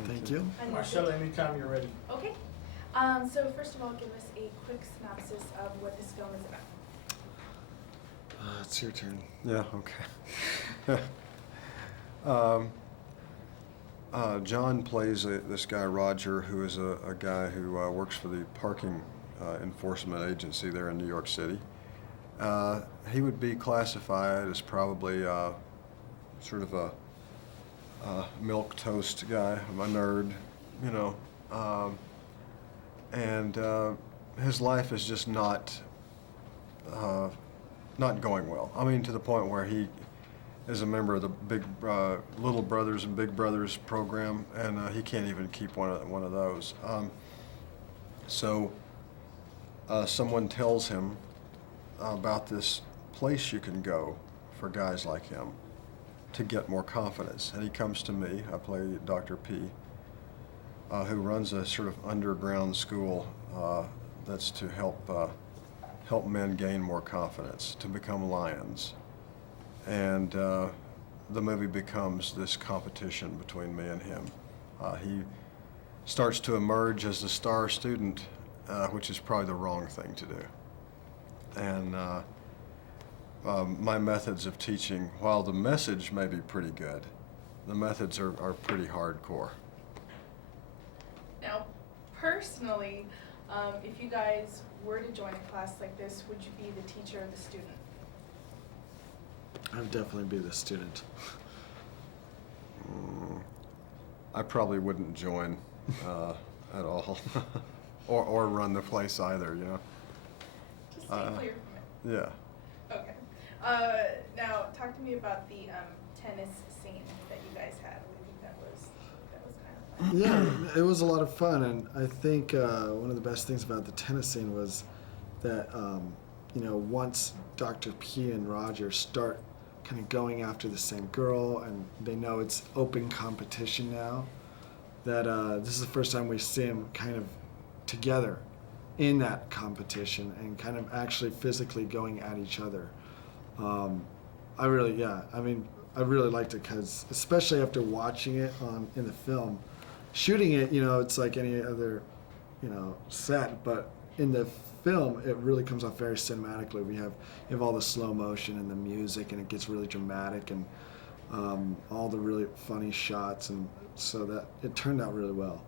Thank you. Marcella, anytime you're ready. Okay. So first of all, give us a quick synopsis of what this film is about. It's your turn. Yeah, okay. John plays this guy, Roger, who is a guy who works for the parking enforcement agency there in New York City. He would be classified as probably sort of a milk toast guy, a nerd, you know, and his life is just not going well. I mean, to the point where he is a member of the big Little Brothers and Big Brothers program, and he can't even keep one of those. So someone tells him about this place you can go for guys like him to get more confidence. And he comes to me. I play Dr. P, who runs a sort of underground school that's to help men gain more confidence, to become lions. And the movie becomes this competition between me and him. He starts to emerge as the star student, which is probably the wrong thing to do. And my methods of teaching, while the message may be pretty good, the methods are pretty hardcore. Now, personally, if you guys were to join a class like this, would you be the teacher or the student? I would definitely be the student. I probably wouldn't join at all, or run the place either, you know. Just stay clear from it. Yeah. Okay. Now, talk to me about the tennis scene that you guys had. I think that was kind of fun. Yeah, it was a lot of fun, and I think one of the best things about the tennis scene was that once Dr. P and Roger start kind of going after the same girl, and they know it's open competition now, that this is the first time we see them kind of together in that competition and kind of actually physically going at each other. I really liked it because, especially after watching it in the film, shooting it, it's like any other, set, but in the film, it really comes off very cinematically. You have all the slow motion and the music, and it gets really dramatic, and all the really funny shots, and so that it turned out really well.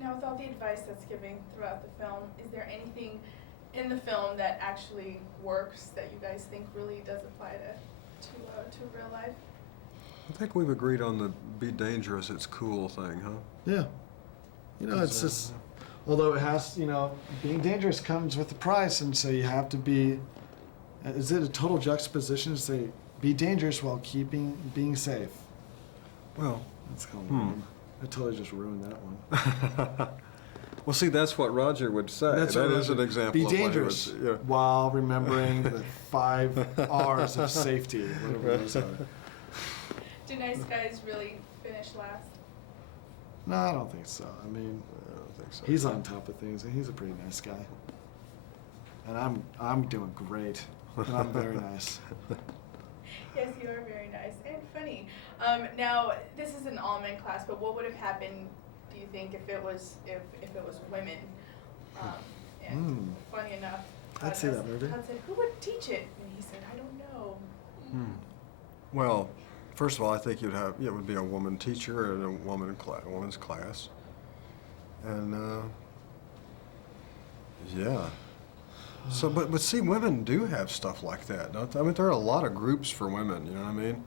Now, with all the advice that's given throughout the film, is there anything in the film that actually works that you guys think really does apply to real life? I think we've agreed on the be dangerous, it's cool thing, huh? Yeah. It's just, although it has, being dangerous comes with a price, and so you have to be, is it a total juxtaposition to say, be dangerous while being safe? Well, that's kind of weird. I totally just ruined that one. Well, see, that's what Roger would say. That is an example be of what he dangerous was, yeah. while remembering the 5 R's of safety, whatever those are. Do nice guys really finish last? No, I don't think so. I mean, I don't think so. he's on top of things, and he's a pretty nice guy. And I'm doing great, and I'm very nice. Yes, you are very nice and funny. Now, this is an all-men class, but what would have happened, do you think, if it was women? And funny enough, I'd see that movie. Todd said, "Who would teach it?" And he said, "I don't know." Well, first of all, I think it would be a woman teacher and a woman's class, and yeah. So, but see, women do have stuff like that, don't they? I mean, there are a lot of groups for women. You know what I mean?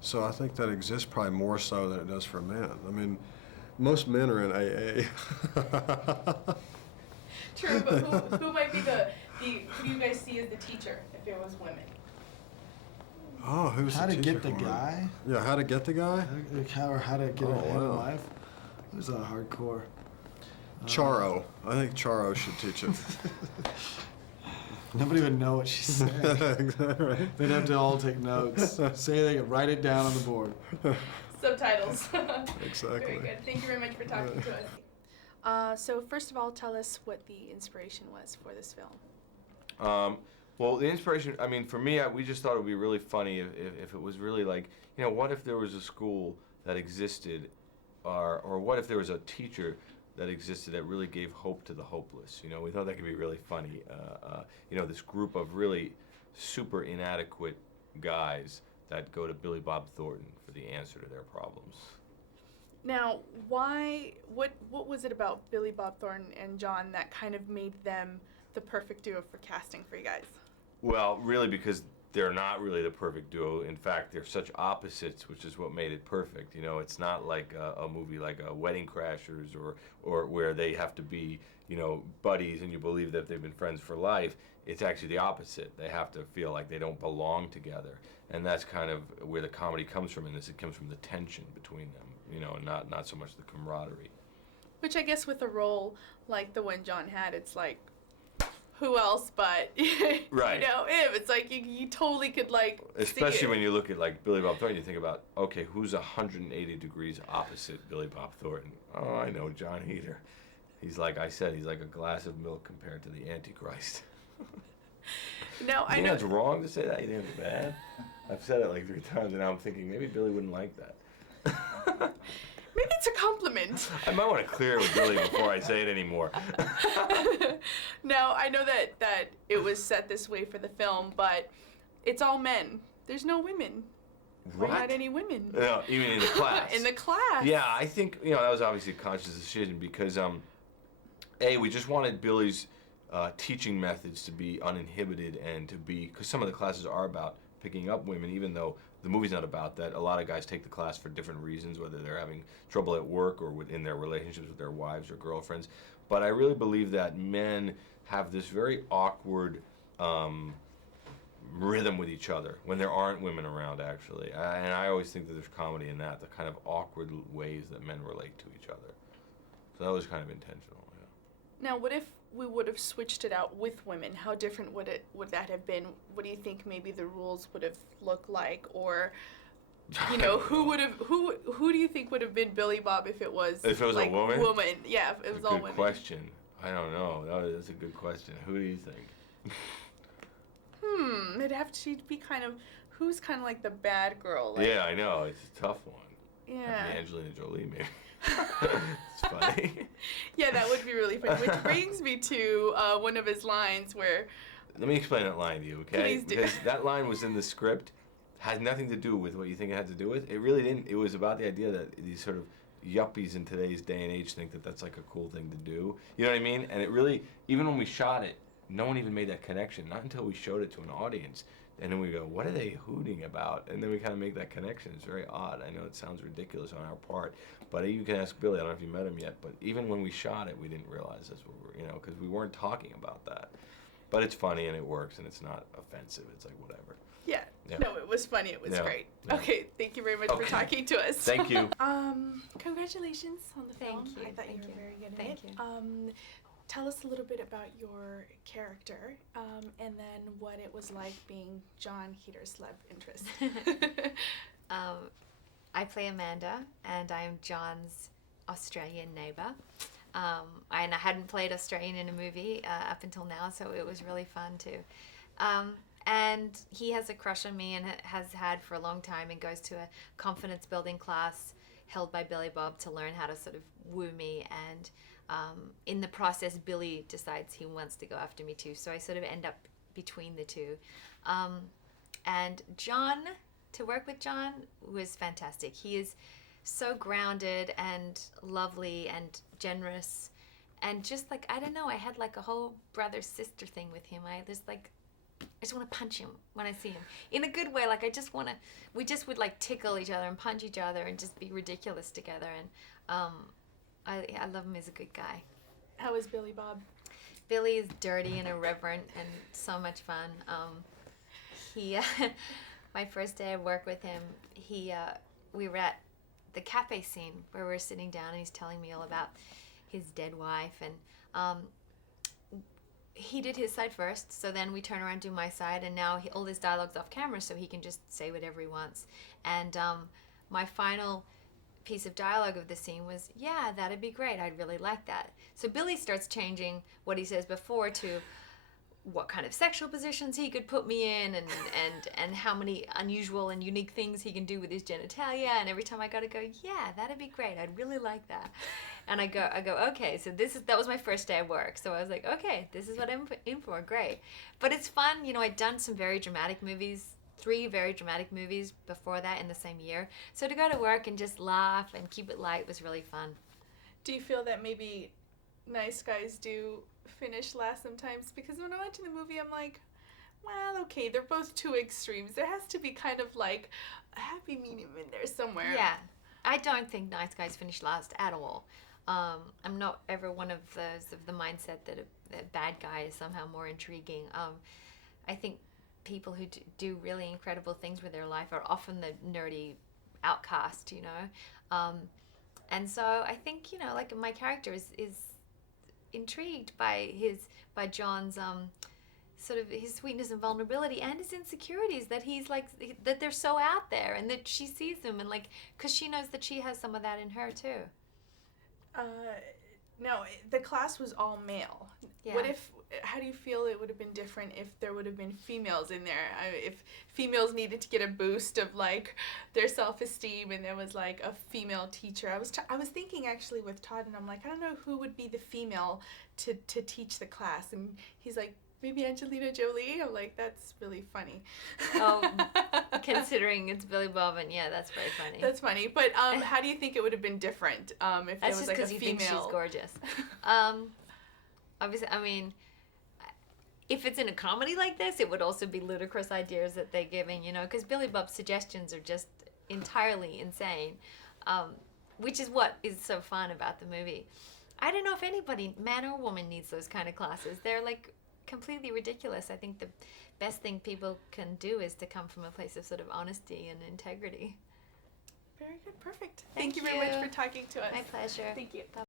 So I think that exists probably more so than it does for men. I mean, most men are in AA. True, but who might be who do you guys see as the teacher if it was women? Oh, who's How the to teacher get the for women? guy? Yeah, how to get the guy? How to get ahead in wow. life? Who's a hardcore? Charo. I think Charo should teach it. Nobody would know what she said. Exactly right. They'd have to all take notes. Say they could write it down on the board. Subtitles. Exactly. Very good. Thank you very much for talking to us. So first of all, tell us what the inspiration was for this film. Well, the inspiration, I mean, for me, we just thought it would be really funny if it was really like, what if there was a school that existed or what if there was a teacher that existed that really gave hope to the hopeless? You know, we thought that could be really funny. You know, this group of really super inadequate guys that go to Billy Bob Thornton for the answer to their problems. Now, what was it about Billy Bob Thornton and John that kind of made them the perfect duo for casting for you guys? Well, really because they're not really the perfect duo. In fact, they're such opposites, which is what made it perfect. You know, it's not like a movie like Wedding Crashers or where they have to be, you know, buddies and you believe that they've been friends for life. It's actually the opposite. They have to feel like they don't belong together. And that's kind of where the comedy comes from in this. It comes from the tension between them, you know, and not so much the camaraderie. Which I guess with a role like the one John had, it's like, who else but Right. you know him? It's like you totally could like Especially see it. when you look at like Billy Bob Thornton, you think about, okay, who's 180 degrees opposite Billy Bob Thornton? Oh, I know, Jon Heder. He's like I said, he's like a glass of milk compared to the Antichrist. No, I You think know. that's wrong to say that? You think it's bad? I've said it like 3 times, and now I'm thinking maybe Billy wouldn't like that. Maybe it's a compliment. I might want to clear it with Billy before I say it anymore. No, I know that it was set this way for the film, but it's all men. There's no women. Or not any women. No, even in the class. In the class. Yeah, I think, you know, that was obviously a conscious decision because, we just wanted Billy's teaching methods to be uninhibited and to be, because some of the classes are about picking up women, even though the movie's not about that. A lot of guys take the class for different reasons, whether they're having trouble at work or in their relationships with their wives or girlfriends. But I really believe that men have this very awkward rhythm with each other when there aren't women around, actually. And I always think that there's comedy in that, the kind of awkward ways that men relate to each other. So that was kind of intentional, yeah. Now, what if we would have switched it out with women? How different would that have been? What do you think maybe the rules would have looked like, or you know, who do you think would have been Billy Bob if it was like, a woman? Yeah, if it was all Good women. question. I don't know. That's a good question. Who do you think? It'd have to be who's kind of like the bad girl. Like, Yeah, I know. It's a tough one. Yeah. Maybe Angelina Jolie, maybe. It's funny. Yeah, that would be really funny. Which brings me to one of his lines where. Let me explain that line to you, okay? Please do. Because that line was in the script, had nothing to do with what you think it had to do with. It really didn't. It was about the idea that these sort of yuppies in today's day and age think that that's like a cool thing to do. You know what I mean? And it really, even when we shot it, no one even made that connection. Not until we showed it to an audience. And then we go, what are they hooting about? And then we kind of make that connection. It's very odd. I know it sounds ridiculous on our part, but you can ask Billy. I don't know if you met him yet, but even when we shot it, we didn't realize that's what we're, you know, because we weren't talking about that. But it's funny and it works and it's not offensive. It's like whatever. Yeah. Yeah. No, it was funny. It was Yeah. great. Yeah. Okay, thank you very much for Okay. talking to us. Thank you. Congratulations on the film. Thank you. I thought Thank you were you. very good at Thank it. you. Tell us a little bit about your character, and then what it was like being Jon Heder's love interest. I play Amanda, and I'm John's Australian neighbor. And I hadn't played Australian in a movie up until now, so it was really fun too. And he has a crush on me and has had for a long time, and goes to a confidence building class held by Billy Bob to learn how to sort of woo me. And in the process, Billy decides he wants to go after me too. So I sort of end up between the two. And John, to work with John was fantastic. He is so grounded and lovely and generous. And just like, I don't know, I had like a whole brother-sister thing with him. I just want to punch him when I see him. In a good way, like we just would like tickle each other and punch each other and just be ridiculous together. And I love him as a good guy. How is Billy Bob? Billy is dirty and irreverent and so much fun. He, my first day of work with him, we were at the cafe scene where we're sitting down and he's telling me all about his dead wife, and he did his side first, so then we turn around and do my side, and now all his dialogue's off camera, so he can just say whatever he wants. And my final piece of dialogue of the scene was, yeah, that'd be great, I'd really like that. So Billy starts changing what he says before to, what kind of sexual positions he could put me in, and how many unusual and unique things he can do with his genitalia. And every time I got to go, yeah, that'd be great. I'd really like that. And I go, okay, so that was my first day of work. So I was like, okay, this is what I'm in for. Great. But it's fun. You know, I'd done some very dramatic movies, 3 very dramatic movies before that in the same year. So to go to work and just laugh and keep it light was really fun. Do you feel that maybe nice guys do finish last sometimes? Because when I went to the movie, I'm like, well, okay, they're both too extremes. There has to be kind of like a happy medium in there somewhere. Yeah, I don't think nice guys finish last at all. I'm not ever one of those of the mindset that a bad guy is somehow more intriguing. I think people who do really incredible things with their life are often the nerdy outcast, you know. And so I think, you know, like my character is intrigued by John's sort of his sweetness and vulnerability and his insecurities, that he's like, that they're so out there, and that she sees them, and like, because she knows that she has some of that in her too. Now, the class was all male. Yeah. How do you feel it would have been different if there would have been females in there? If females needed to get a boost of like their self-esteem, and there was like a female teacher. I was thinking actually with Todd, and I'm like, I don't know who would be the female to teach the class, and he's like, maybe Angelina Jolie. I'm like, that's really funny. Oh, considering it's Billy Bob, and yeah, that's very funny. That's funny. But how do you think it would have been different if there was like a female? That's just because you think she's gorgeous. Obviously, I mean, if it's in a comedy like this, it would also be ludicrous ideas that they're giving, you know, because Billy Bob's suggestions are just entirely insane, which is what is so fun about the movie. I don't know if anybody, man or woman, needs those kind of classes. They're like completely ridiculous. I think the best thing people can do is to come from a place of sort of honesty and integrity. Very good. Perfect. Thank Thank you very much you. for talking to us. My pleasure. Thank you. Bye.